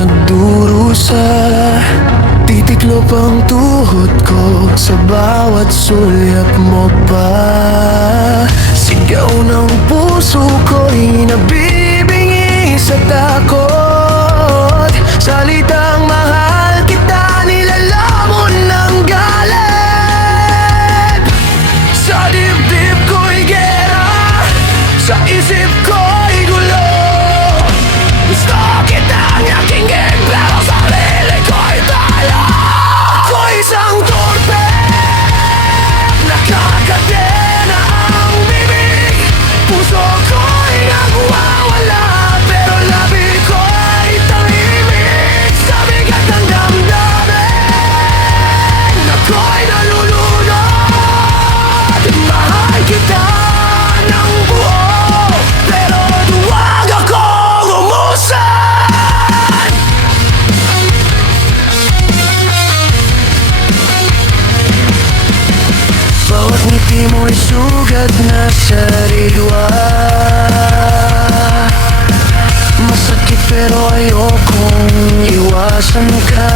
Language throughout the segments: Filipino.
nagdurusa. Titiklop ang tuhod ko sa bawat sulyap mo pa. Sigaw ng puso ko'y nabibingi sa takot. Salitang mahal kita, nilalamon ng galit. Sa dibdib ko'y gera, sa isip ko'y gulo. Gusto kitang yakingin pero sarili ko'y talo. Ako'y isang torpe, nakakadena ang bibig. Puso ko'y nagwawala pero labi ko'y tahimik. Sa bigat ng damdamin, ako'y nalulunod. Mahal kita ng buo pero duwag akong umusan. Bawat ngiti mo'y sugat na sa ridwa. Masakit pero ayokong iwasan ka.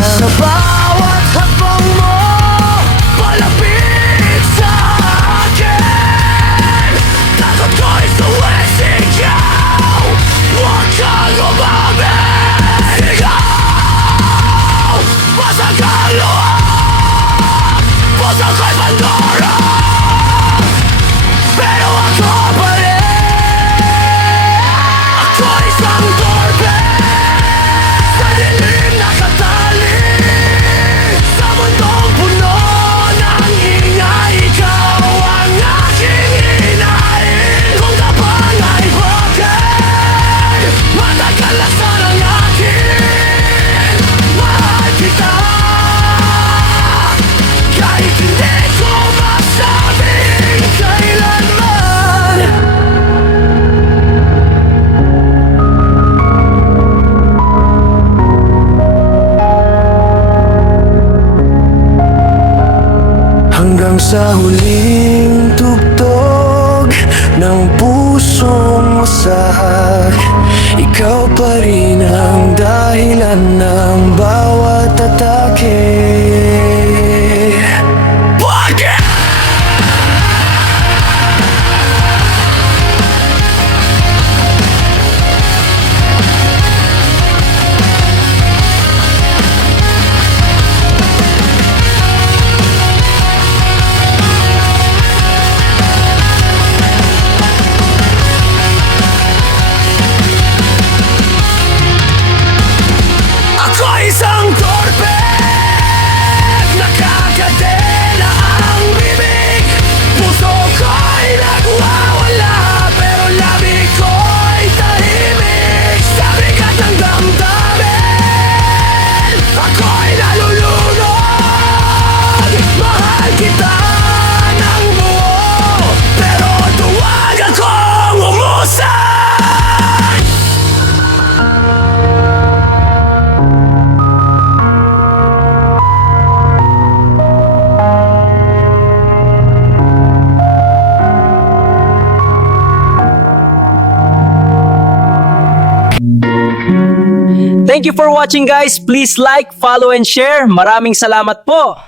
Sa bawat hakbang mo, palapit sa akin. Takot ko'y suwesigaw, huwag kang umabit. Sigaw, basag ang luha, puso ko'y Pandora. Pero ako pa rin, ako'y isang torpe. Sa dilim nakatali, sa mundong puno ng ingay. Ikaw ang aking hinahin. Kung tapang ay bakit matagal na sanang akin. Mahal kita kahit hindi ko masabing kailanman. Hanggang sa huling tugtog ng pusong wasak, ikaw pa rin ang dahilan ng bawat atake. Bakit? Ako isang torpe, nakakadena ang bibig. Puso ko'y nagwawala pero labi ko'y tahimik. Sa bigat ng damdamin, ako'y nalulunod. Mahal kita ng buo pero duwag akong umusan. Thank you for watching guys. Please like, follow and share. Maraming salamat po.